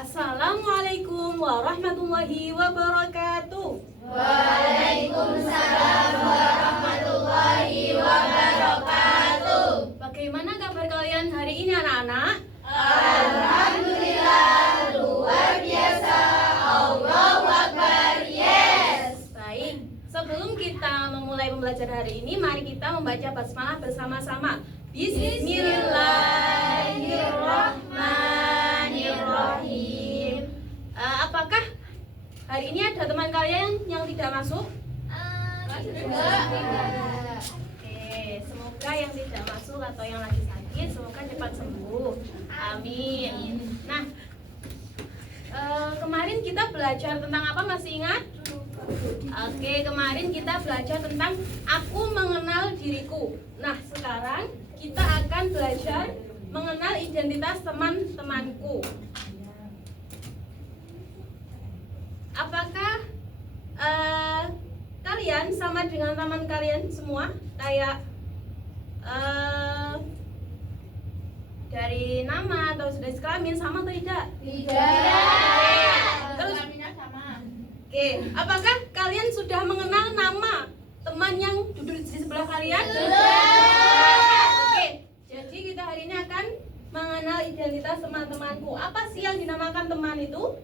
Assalamualaikum warahmatullahi wabarakatuh. Waalaikumsalam warahmatullahi wabarakatuh. Bagaimana kabar kalian hari ini anak-anak? Alhamdulillah, luar biasa. Allahu Akbar, yes. Baik, sebelum kita memulai pembelajaran hari ini, mari kita membaca basmalah bersama-sama. Bismillahirrahmanirrahim. Apakah hari ini ada teman kalian yang tidak masuk? Oke, semoga yang tidak masuk atau yang lagi sakit semoga cepat sembuh. Amin. Nah, kemarin kita belajar tentang apa, masih ingat? Oke, kemarin kita belajar tentang aku mengenal diriku. Nah, sekarang kita akan belajar mengenal identitas teman-temanku. Apakah kalian sama dengan teman kalian semua? Kayak dari nama atau jenis kelamin sama atau tidak? Tidak. Terus Sama. oke, apakah kalian sudah mengenal nama teman yang duduk di sebelah kalian? Oke, jadi kita hari ini akan mengenal identitas teman-temanku. Apa sih yang dinamakan teman itu?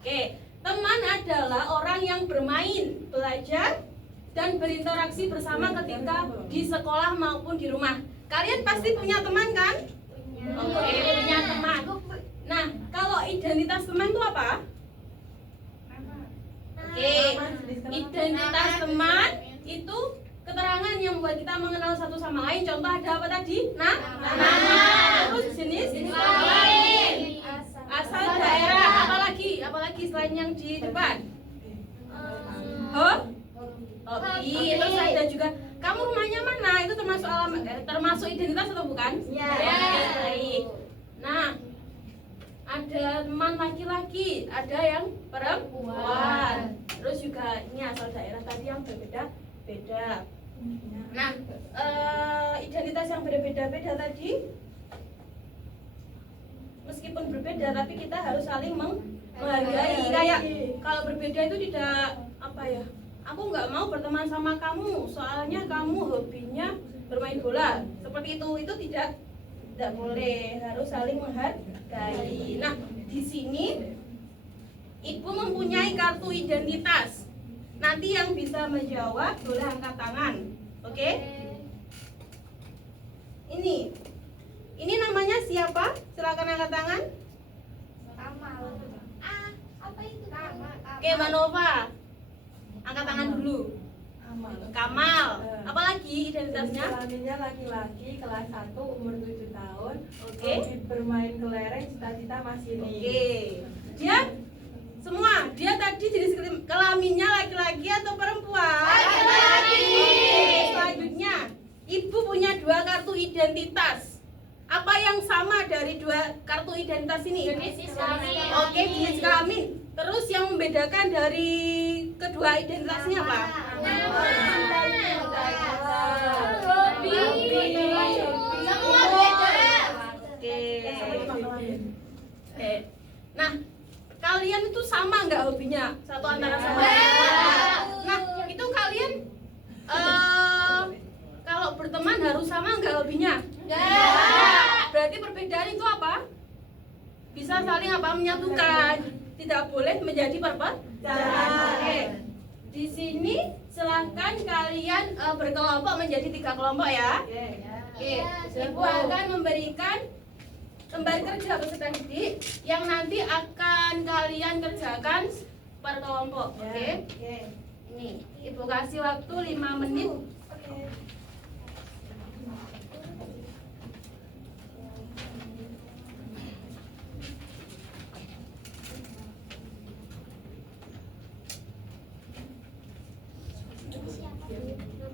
Oke, teman adalah orang yang bermain, belajar, dan berinteraksi bersama ketika di sekolah maupun di rumah. Kalian pasti punya teman kan? Oke, punya teman. Nah, kalau identitas teman itu apa? Oke, identitas teman itu keterangan yang membuat kita mengenal satu sama lain. Contoh ada apa tadi? Nama. Terus jenis kelamin, asal daerah, apalagi selain yang di depan? Hobi. Terus ada juga kamu rumahnya mana? Itu termasuk identitas atau bukan? Ya. Baik. Nah, ada teman laki-laki, ada yang perempuan. Terus juga ini asal daerah tadi yang berbeda-beda. Nah, identitas yang berbeda-beda tadi, meskipun berbeda, tapi kita harus saling menghargai. Kayak kalau berbeda itu tidak apa ya? Aku nggak mau berteman sama kamu, soalnya kamu hobinya bermain bola. Seperti itu tidak boleh, harus saling menghargai. Nah, di sini Ibu mempunyai kartu identitas. Nanti yang bisa menjawab boleh angkat tangan. Oke? Ini namanya siapa? Silakan angkat tangan. Kamal. Apa itu? Oke, Mbak Nova. Angkat tangan dulu. Kamal. Apalagi identitasnya? Kelaminnya laki-laki, kelas 1, umur 7 tahun. Oke. Hobi bermain kelereng, cita-cita masinis. Oke. Dia tadi jenis kelaminnya laki-laki atau perempuan? Laki-laki. Oke, selanjutnya, Ibu punya 2 kartu identitas. Apa yang sama dari 2 kartu identitas ini? Jenis kelamin. Oke, jenis kelamin. Terus yang membedakan dari kedua identitasnya apa? Hobi. Semua beda. Oke. Nah, kalian itu sama nggak hobinya? Satu antara sama. Nah, itu kalian kalau berteman harus sama nggak hobinya? Berarti perbedaan itu apa? Bisa saling apa? Menyatukan. Tidak boleh menjadi perpecahan. Oke. Di sini silahkan kalian berkelompok menjadi 3 kelompok ya. Oke. Ibu akan memberikan lembar kerja peserta didik yang nanti akan kalian kerjakan per kelompok. Oke. Ini Ibu kasih waktu 5 menit.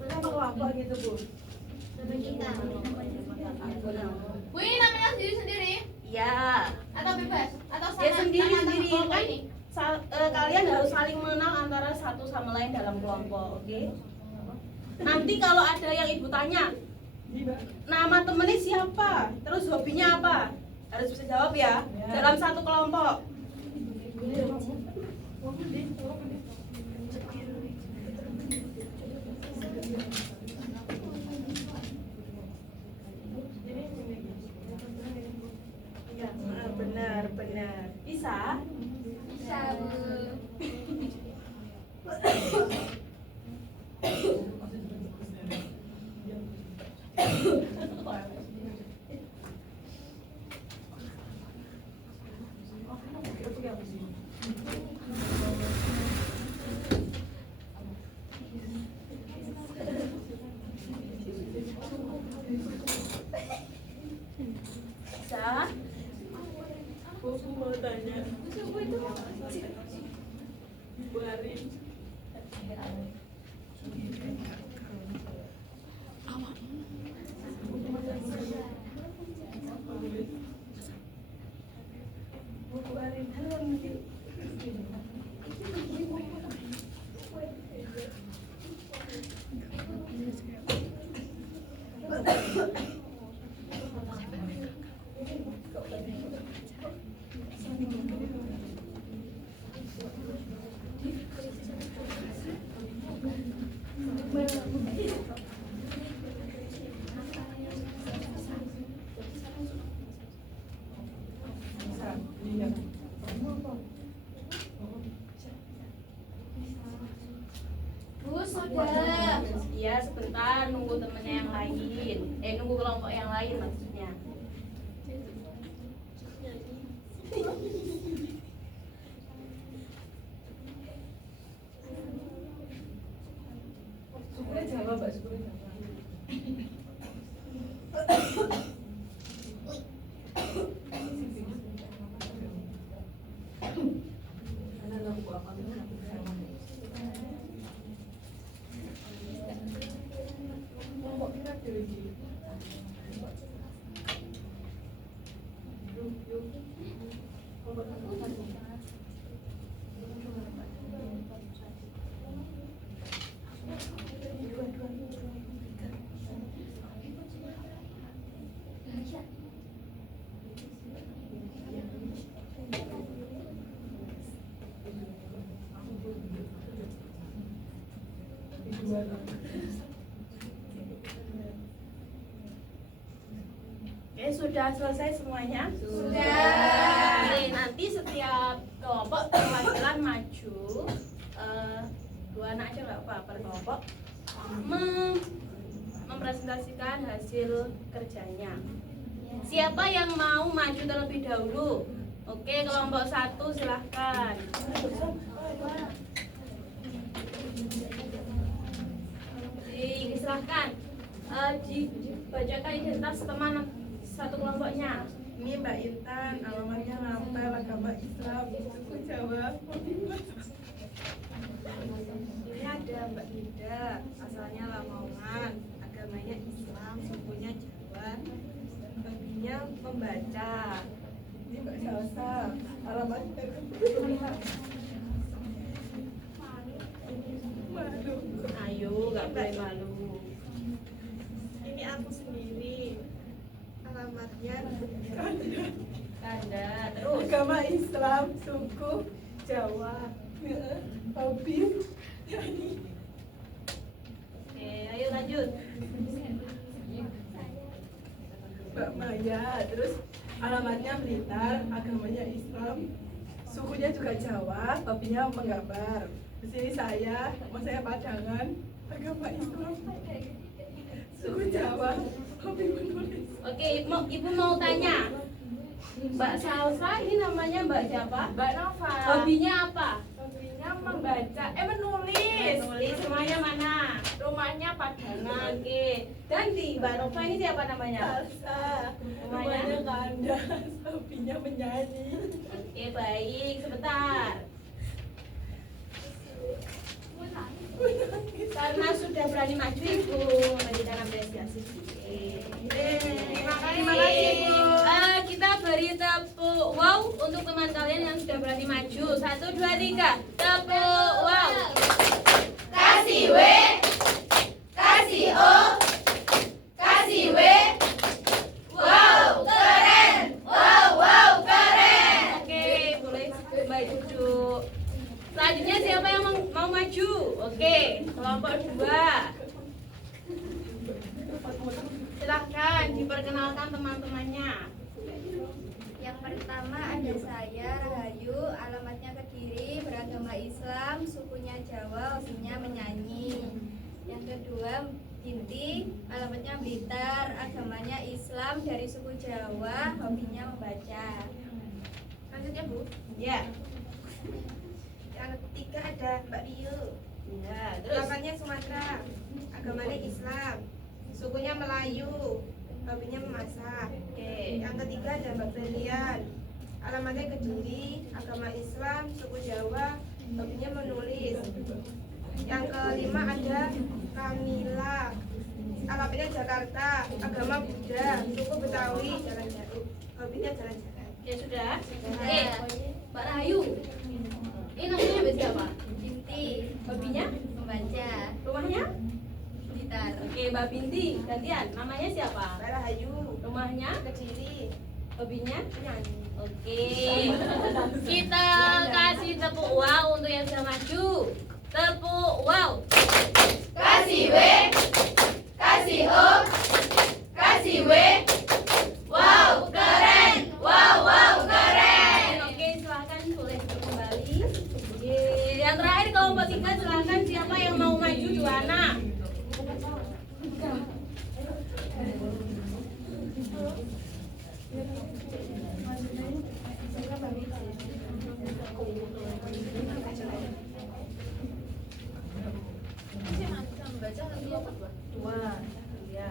Kenapa kelompok gitu, Bu? Bu, ini namanya sendiri-sendiri Ya. atau bebas? Atau sama Ya sendiri-sendiri nama-nama kelompok kan. ini? Kalian harus saling mengenal antara satu sama lain dalam kelompok, oke? Nanti kalau ada yang Ibu tanya, nama temennya siapa, terus hobinya apa, Harus bisa jawab ya. Dalam satu kelompok. Ya, benar. Bisa? Bisa, Bu. Bisa? Aku mau tanya. Bu Arin. Bu Arin, halo nanti. Bu, sudah. Iya, sebentar nunggu temennya yang lain. Nunggu kelompok yang lain maksudnya. Syukurnya jawab, Mbak. Syukurnya jawab. Oke, sudah selesai semuanya? Sudah. Oke, nanti setiap kelompok perwakilan maju, 2 anak aja nggak apa-apa per kelompok, mempresentasikan hasil kerjanya. Siapa yang mau maju terlebih dahulu? Oke, kelompok 1 silahkan. Silahkan dibacakan identitas teman satu kelompoknya. Ini Mbak Intan, alamatnya Lampel, agama Islam, suku Jawa. Ini ada Mbak Nida, asalnya Lamongan, agamanya Islam, sukunya Jawa, hobinya membaca. Ini Mbak Salsa, alamatnya malu. Ayo, nggak boleh malu. Ini aku sendiri, alamatnya Kanda, terus. agama Islam, suku Jawa. Hobi nyanyi. Oke, ayo lanjut. Mbak Maya, terus alamatnya Blitar, agamanya Islam, sukunya juga Jawa, hobinya menggambar. Di sini saya Padangan, agama Islam, suku Jawa, hobi menulis. Oke, ibu mau tanya. Mbak Salsa ini namanya Mbak siapa? Mbak Nova. Hobinya apa? Hobinya membaca, menulis. Nulis. Semuanya mana? Rumahnya Padangan. Oke. Dan di Mbak Nova ini siapa namanya? Salsa, rumahnya kandas, hobinya menyanyi. Oke, baik. Sebentar. Karena sudah berani maju, Ibu memberikan apresiasi. Terima kasih, Bu. Kita beri tepuk wow untuk teman kalian yang sudah berani maju. 1, 2, 3. Tepuk wow. Kasih W, kasih O, kasih W. Wow, keren. Wow, Oke, kelompok 2. Silahkan diperkenalkan teman-temannya. Yang pertama ada saya, Rahayu, alamatnya Kediri, beragama Islam, sukunya Jawa, hobinya menyanyi. Yang kedua, Binti, alamatnya Blitar, agamanya Islam, dari suku Jawa, hobinya membaca. Lanjutnya Bu. Ya. Yang ketiga ada Mbak Rio. Ya, terus. Alamatnya Sumatera, agamanya Islam, sukunya Melayu, hobinya memasak. Oke. Yang ketiga ada Mbak Brilian, alamatnya Kediri, agama Islam, suku Jawa, hobinya menulis. Yang kelima ada Kamila, alamatnya Jakarta, agama Buddha, suku Betawi, jalan Jaruk, hobinya jalan-jalan. Ya sudah. Oke. Mbak Rahayu. Ini namanya siapa? Binti, Hobinya? membaca. Rumahnya? Blitar. Oke, Mbak Binti. Gantian. Namanya siapa? Mbak Rahayu, Rumahnya? Kediri, Hobinya? penyanyi. Oke. Kita kasih tepuk wow untuk yang sudah maju. Tepuk wow. Kasih W, kasih O, kasih W. Wow, keren. Wow, keren. Oke, silakan boleh duduk kembali. Oke, yang terakhir kelompok 3 silakan siapa yang mau maju dua anak. Dua. Ya.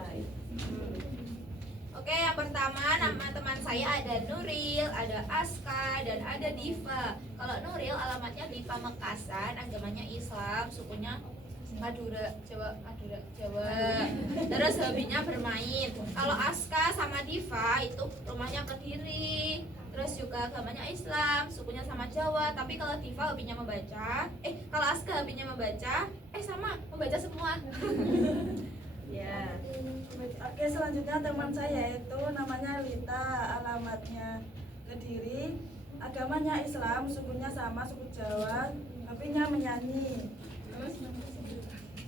Oke, yang pertama nama teman saya ada Nuril, ada Aska, dan ada Diva. Kalau Nuril alamatnya Diva Mekasan, agamanya Islam, sukunya Madura, Jawa. Terus hobinya bermain. Kalau Aska sama Diva itu rumahnya Kediri. Terus juga agamanya Islam, sukunya sama Jawa. Tapi kalau Diva hobinya membaca, kalau Aska hobinya membaca, sama membaca semua. Ya. Oke, selanjutnya teman saya itu namanya Lita, alamatnya Kediri, agamanya Islam, sukunya sama suku Jawa, hobinya menyanyi.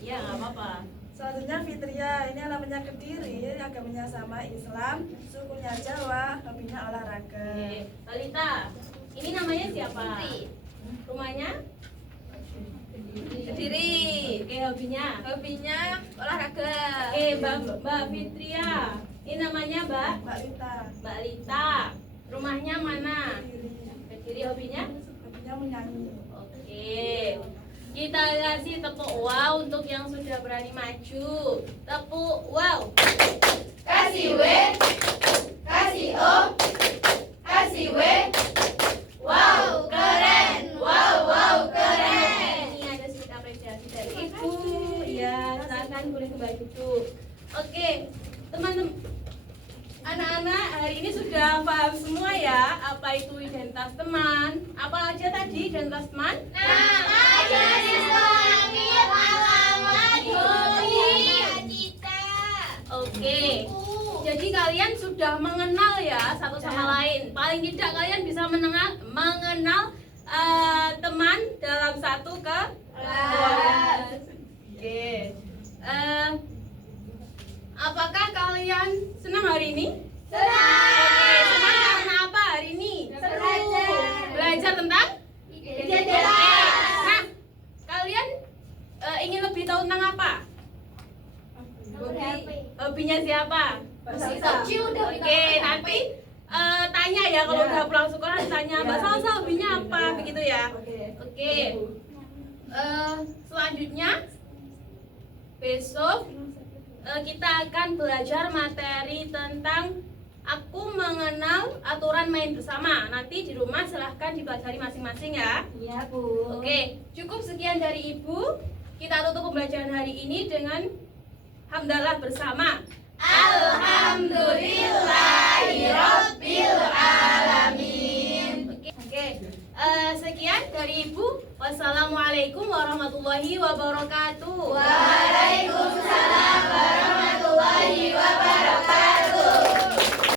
Ya, nggak apa-apa. Selanjutnya Fitria, ini alamatnya Kediri, agamanya sama Islam, sukunya Jawa, hobinya olahraga. Oke, Balita. Ini namanya siapa? Fitri. Rumahnya? Kediri. Oke, hobinya. Hobinya olahraga. Oke, Mbak Fitria. Ini namanya Mbak Mbak Lita, Mbak Lita. Rumahnya mana? Kediri, Kediri, hobinya? hobinya menyanyi. Oke. Kita kasih tepuk wow untuk yang sudah berani maju. Tepuk wow. Kasih W, kasih O, kasih W. Wow, keren. Wow, keren. Ini ada sedikit apresiasi dari Ibu. Ya, silakan boleh kembali duduk. Oke, teman-teman. Anak-anak hari ini sudah paham semua ya apa itu identitas teman. Apa aja tadi identitas teman? Nama, jenis kelamin, alamat, hobi, cita. Oke. Jadi kalian sudah mengenal ya satu sama lain. Paling tidak kalian bisa mengenal teman dalam satu kelas. Oke. Apakah kalian senang hari ini? Oke, senang karena apa hari ini? Belajar tentang Identitas. Nah, kalian ingin lebih tahu tentang apa? Hobinya siapa? Oke, nanti tanya ya kalau udah pulang sekolah tanya Mbak Salsa hobinya apa begitu ya. Oke. Selanjutnya besok kita akan belajar materi tentang aku mengenal aturan main bersama. Nanti di rumah silahkan dipelajari masing-masing ya. Iya, Bu. Oke, cukup sekian dari Ibu. Kita tutup pembelajaran hari ini dengan hamdalah bersama. Alhamdulillahirabbil alamin. Oke. Sekian dari Ibu. Wassalamualaikum warahmatullahi wabarakatuh. Waalaikumsalam